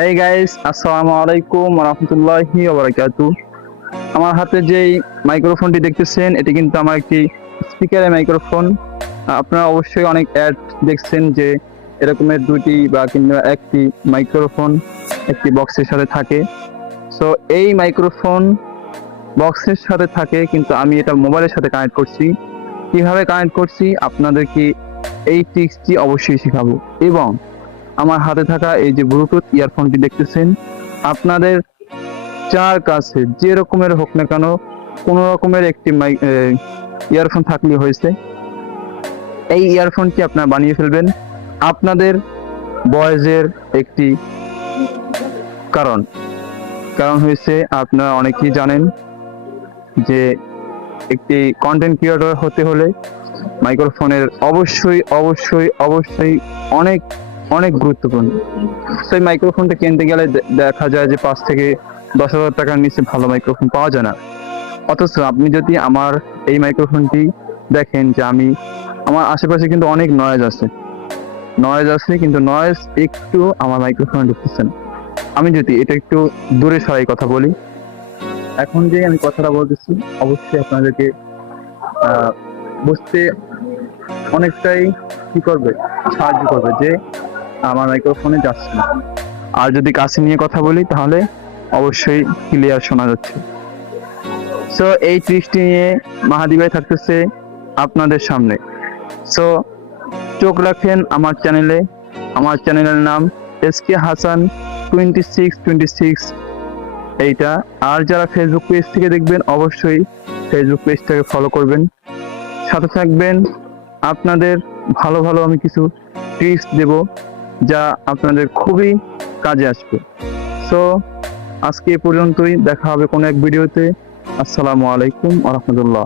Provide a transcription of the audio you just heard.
Hey guys, আসসালামু আলাইকুম ওয়া রাহমাতুল্লাহি ওয়া বারাকাতুহু। আমার হাতে যেই মাইক্রোফোনটি দেখতেছেন এটি কিন্তু আমার একটি স্পিকারের মাইক্রোফোন। আপনারা অবশ্যই অনেক অ্যাড দেখছেন যে এরকমের দুটি বা কিংবা একটি মাইক্রোফোন একটি বক্সের সাথে থাকে। সো এই মাইক্রোফোন বক্সের সাথে থাকে, কিন্তু আমি এটা মোবাইলের সাথে কানেক্ট করছি। কিভাবে কানেক্ট করছি আপনাদেরকে এই ট্রিক্সটি অবশ্যই শেখাবো। এবং আমার হাতে থাকা এই যে ব্লুটুথ ইয়ারফোনটি দেখতেছেন, আপনাদের যার কাছে যে রকমের হোক না কেন কোনো রকমের একটি ইয়ারফোন থাকলে হয়েছে, এই ইয়ারফোনটি আপনারা বানিয়ে ফেলবেন আপনাদের ভয়েসের একটি কারণ কারণ হয়েছে, আপনারা অনেকেই জানেন যে একটি কন্টেন্ট ক্রিয়েটর হতে হলে মাইক্রোফোনের অবশ্যই অবশ্যই অবশ্যই অনেক অনেক গুরুত্বপূর্ণ। সেই মাইক্রোফোনটা কিনতে গেলে দেখা যায় যে 5 থেকে 10 হাজার টাকার নিচে ভালো মাইক্রোফোন পাওয়া যায় না। অথচ আপনি যদি আমার এই মাইক্রোফোনটি দেখেন যে আমার আশেপাশে কিন্তু অনেক নয়েজ আছে, কিন্তু নয়েজ একটু আমার মাইক্রোফোনে ঢুকতেছে না। আমি যদি এটা একটু দূরে সরাই কথা বলি, এখন যে আমি কথাটা বলতেছি অবশ্যই আপনাদেরকে বুঝতে অনেকটাই কি করবে, সাহায্য করবে যে আমার মাইক্রোফোনে যাচ্ছে না। আর যদি কাছে নিয়ে কথা বলি তাহলে অবশ্যই ক্লিয়ার শোনা যাচ্ছে। সো এই ট্রিক্সটি নিয়ে মাহাদি ভাই থাকতেছে আপনাদের সামনে। সো চোখ রাখেন আমার চ্যানেলে। আমার চ্যানেলের নাম এসকে হাসান 2626 এইটা। আর যারা ফেসবুক পেজ থেকে দেখবেন অবশ্যই ফেসবুক পেজটাকে ফলো করবেন, সাথে থাকবেন। আপনাদের ভালো ভালো আমি কিছু টিপস দেব যা আপনাদের খুবই কাজে আসবে। সো আজকে এ পর্যন্তই, দেখা হবে কোনো এক ভিডিওতে। আসসালামু আলাইকুম ওয়া রাহমাতুল্লাহ।